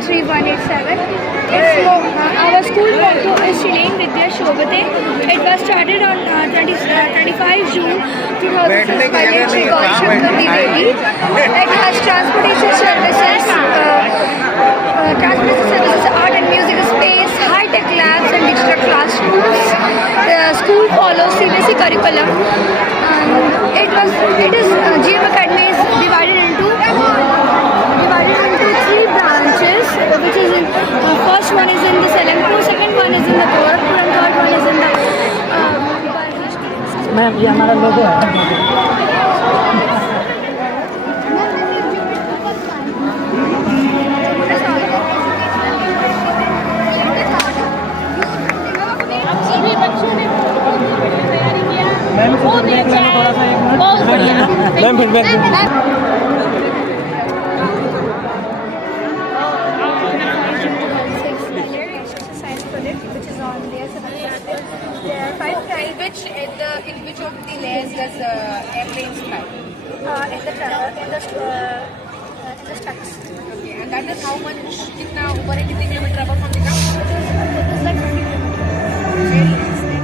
13187. Our school motto is Shilain Vidya Shobhate. It was started on 25 June 2006 by Late Shri Gauri Shankar Dwivedi. It has transportation services, art and music space, high-tech labs and digital classrooms. The school follows CBSE curriculum. GM Academy is divided into three branches, which is in first one is in the Selangpur, second one is in the Gorakhpur, and third one is in the ma'am ये हमारा लोगो है। Ma'am feedback in which of the layers does airplanes fly? in the structs. Okay, and that is how much, kitna over and kitne kilometer above from the ground? It is like 20 kilometers. Very nice.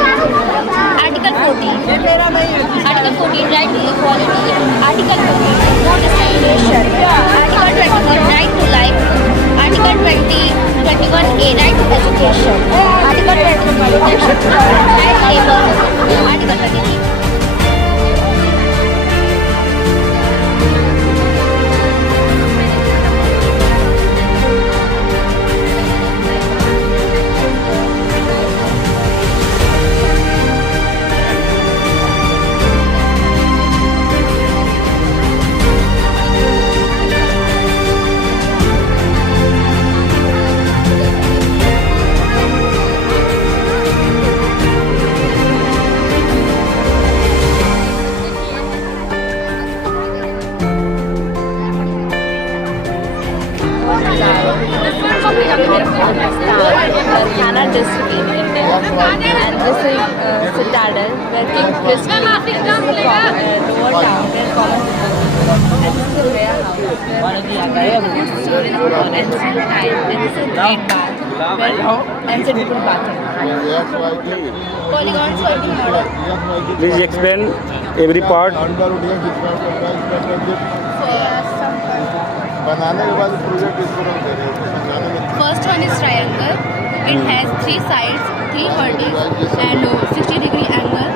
Article 14. Article 14, right to equality. Article 15, no discrimination. Article 21, right to life. Article 21A, right to education. Article 22, protection of child labor. Article 23. King Christie. Lower down, there's common. And this is the warehouse where storage and sanitize. And this is a great bath and central bathroom. Polygons for the model. Please explain every part. बनाने के बाद project इसको हम दे रहे हैं समझाने में First one is triangle. It has 3 sides, 3 vertices and 60-degree angle.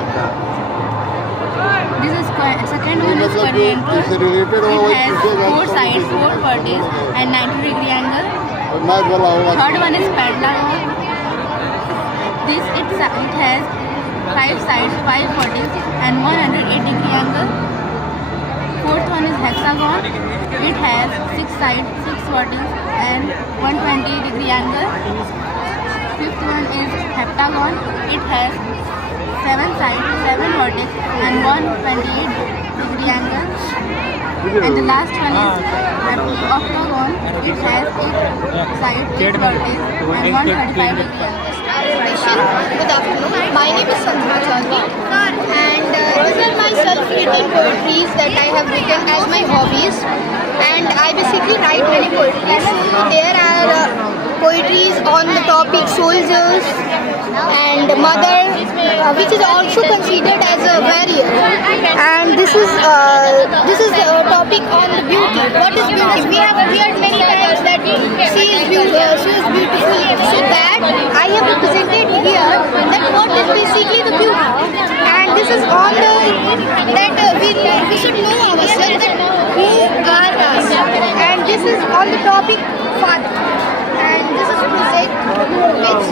This is second one is quadrangle. इससे रिलेटेड हो It वही has पूछेगा 4 sides, 4 vertices and 90-degree angle. Math वाला होगा Third one is pentagon. It has 5 sides, 5 vertices and 108-degree angle. Fourth one is hexagon. It has 6 sides, 6 vertices and 120-degree angle. Fifth one is heptagon. It has 7 sides, 7 vertices and 128-degree angle. And the last one is octagon. It has 8 sides, 8 vertices and 135-degree angle. Good afternoon. My name is Sandhya Chaudhary and these are my self-written poetries that I have written as my hobbies, and I basically write many poetries. There are poetries on the topic soldiers and mother, which is also considered as a barrier. And this is the topic on the beauty. What is beauty? We have heard many times that she is beautiful. So that I have represented here that what is basically the beauty. And this is on the that we should know ourselves that who are us. And this is on the topic father. And this is a project which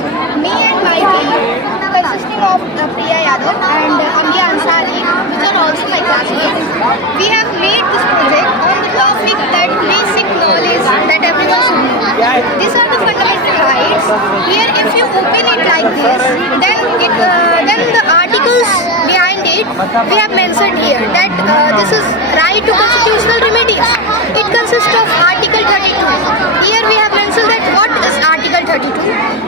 me and my team, consisting of Priya Yadav and Amya Ansari, which are also my classmates, we have made this project on the topic that basic knowledge that everyone should know. These are the fundamental rights. Here, if you open it like this, then the articles behind it we have mentioned here that this is right to constitutional remedies. It consists of Article 32. Here we have mentioned that what is Article 32,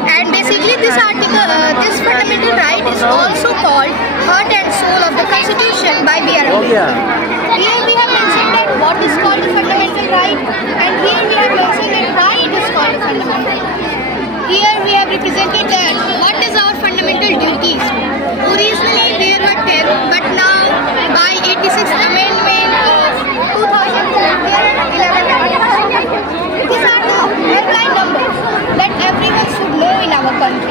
and basically this article, this fundamental right is also called heart and soul of the Constitution by B.R. Ambedkar. Here we have mentioned that what is called the fundamental right, and here we have mentioned that why it is called a fundamental right. Here we have represented that what is our fundamental duties. Originally there were 10, but now by 86th Amendment of 2011, these are the headline numbers that everyone should know in our country.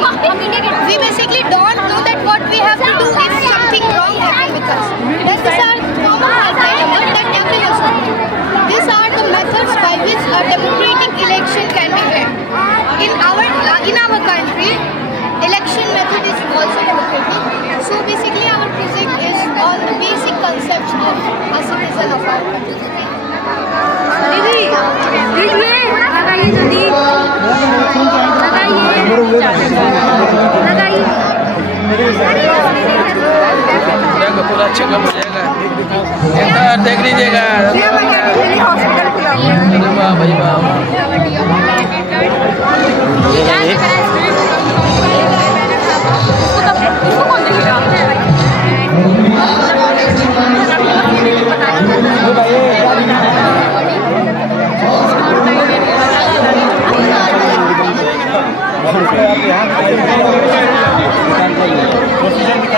We basically don't know that what we have to do if something wrong happens with us. Then these are common headline numbers that everyone should know. These are the methods by which a democratic election can be held. In our country, election method is also democratic. So basically our project is on the basic concepts of a citizen of our country. पूरा checkup हो जाएगा देख लीजिएगा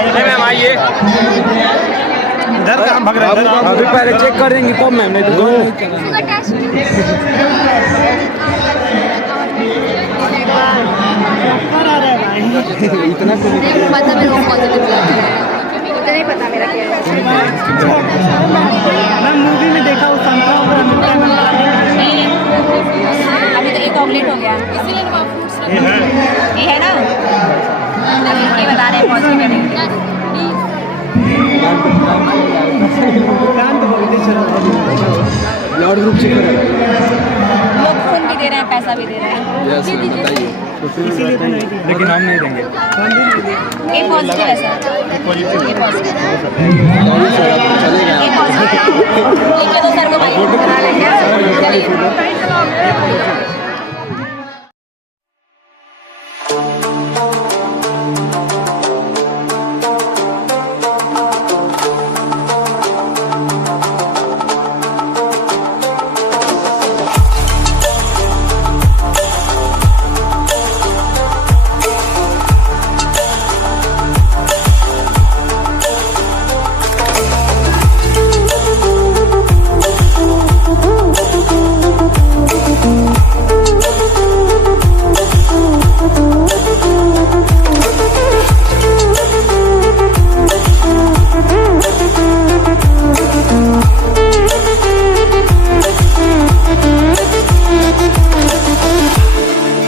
भाई ma'am आइए इधर हम भाग रहे हैं अभी पहले चेक करेंगे तब मैम नहीं तो इतना पता मेरे को पॉजिटिव नहीं पता मेरा क्या है। मैम मूवी में देखा उस अभी तो एक ऑमलेट हो गया, इसीलिए फ्रूट्स ये है ना, ये बता रहे हैं पॉजिटिव ब्लड ग्रुप चेक करें लोग खून भी दे रहे हैं, पैसा भी दे रहे हैं। लेकिन हम नहीं देंगे ये पॉजिटिव है सर, ये पॉजिटिव लिख के दो सर को भाई बना लेंगे। चलिए